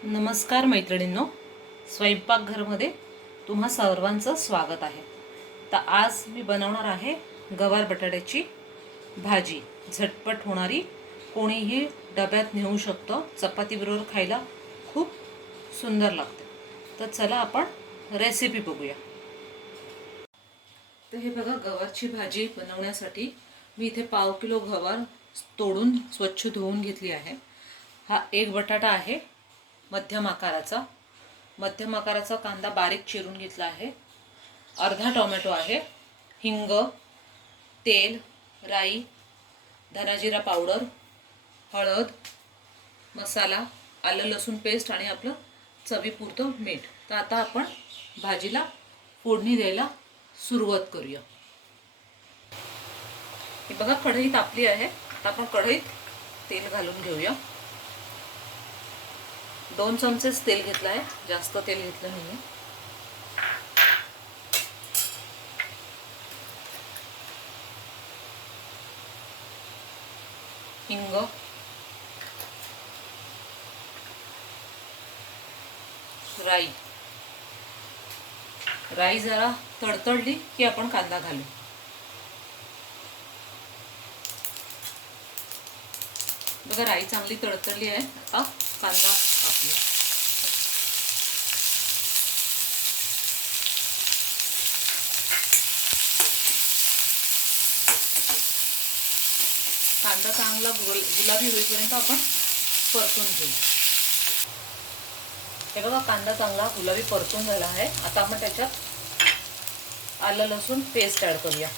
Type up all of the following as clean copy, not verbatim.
नमस्कार मैत्रिणींनो, स्वयंपाकघरमध्ये तुम्हा सर्वांचं स्वागत आहे। तर आज मी बनवणार आहे गवार बटाट्याची भाजी। झटपट होणारी, कोणीही डब्यात नेऊ शकतो, चपातीबरोबर खायला खूप सुंदर लागते। तर चला आपण रेसिपी बघूया। तर हे बघा, गवारची भाजी बनवण्यासाठी मी इथे 1/2 किलो गवार तोडून स्वच्छ धुवून घेतली आहे। हा एक बटाटा आहे, मध्यम आकाराचा कांदा बारीक चिरून घेतला आहे, अर्धा टोमॅटो आहे, हिंग, तेल, राई, धना जिरा पावडर, हळद, मसाला, आलं लसूण पेस्ट आणि आपलं चवीपुरतं मीठ। तर आता आपण भाजीला फोडणी द्यायला सुरुवात करूया। हे बघा, कढई तापली आहे। आता आपण कढईत तेल घालून घेऊया। 2 चमचेच तेल घेतलं आहे, जास्त तेल घेतलं नाही। हिंग, राई जरा तडतडली की आपण कांदा घालू। बघा, राई चांगली तडतडली आहे। आता कांदा टाकूया। कांदा चांगला गुलाबी होईपर्यंत आपण परतून घेऊ। हे बघा, कांदा चांगला गुलाबी परतून झाला आहे। आता आपण त्याच्यात आलं लसूण पेस्ट ॲड करूया।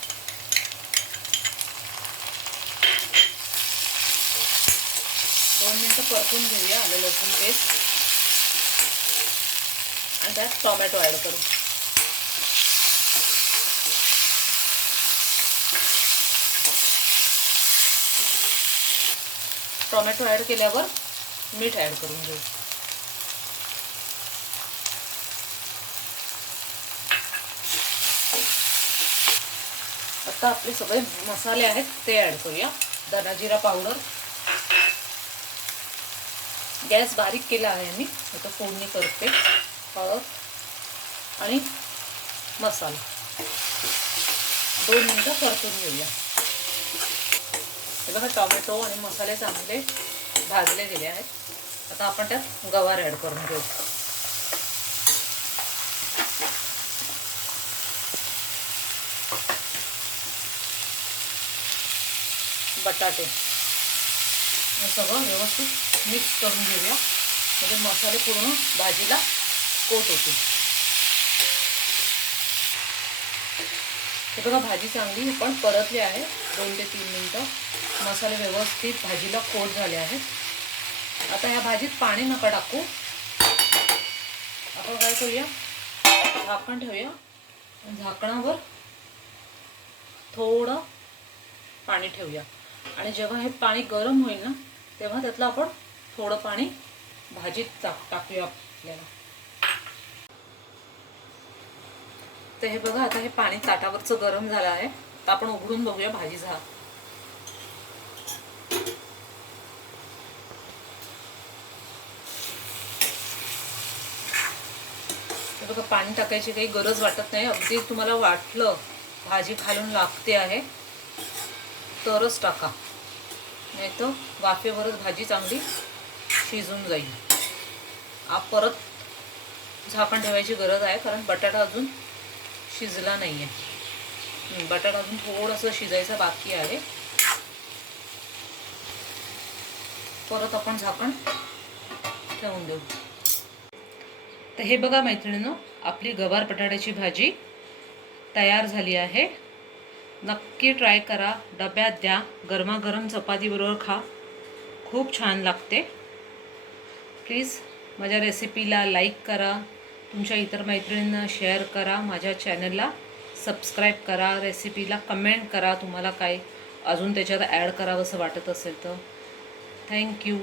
दोन मिनिटं परतून घेऊया आलं लसूण पेस्ट, आणि त्यात टोमॅटो ॲड करू। टोमॅटो ॲड केल्यावर मीठ ॲड करून घेऊ। आता आपले सगळे मसाले आहेत ते ॲड करूया। धना जिरा पावडर, गॅस बारीक केला आहे मी, आता फोडणी करते। हळद आणि मसाला 2 मिनिटं परतून घेऊया। हे बघा, टोमॅटो आणि मसाले चांगले भाजले गेले आहेत। आता आपण त्यात गवार ॲड करून घेऊ। बटाटे हे सगळं व्यवस्थित मिक्स करून घेऊया, म्हणजे मसाले पूर्ण भाजीला कोट होतील। हे बघा, भाजी चांगली पण परतली आहे। 2 ते 3 मिनिटं मसाले व्यवस्थित भाजीला कोट झाले आहेत। आता ह्या भाजीत पाणी नका टाकू। आपण काय करूया, झाकण ठेवूया। झाकणावर थोडं पाणी ठेवूया, आणि जेव्हा हे पाणी गरम होईल ना, तेव्हा त्यातलं आपण थोडं पाणी भाजीत टाकूया आपल्याला। तर हे बघा, आता हे पाणी ताटावरचं गरम झालं आहे। तर आपण उघडून बघूया भाजी झाली। बघा, पाणी टाकायची काही गरज वाटत नाही। अगदी तुम्हाला वाटलं भाजी खालून लागते आहे तरच टाका, नाही तर वाफेवरच भाजी चांगली शिजून जाईल। परत झाकण ठेवायची गरज आहे, कारण बटाटा अजून शिजला नाही आहे। बटाटा अजून थोडंसं शिजायचं बाकी आहे। परत आपण झाकण ठेवून देऊ। तर हे बघा मैत्रिणींनो, आपली गवार बटाट्याची भाजी तयार झाली आहे। नक्की ट्राय करा, डब्यात द्या, गरमागरम चपातीबरोबर खा, खूप छान लागते। प्लीज माझ्या रेसिपीला लाईक करा, तुमच्या इतर मैत्रिणींना शेअर करा, माझ्या चॅनलला सबस्क्राईब करा, रेसिपीला कमेंट करा तुम्हाला काय अजून त्याच्यात ॲड करावंसं वाटत असेल तर। थँक्यू।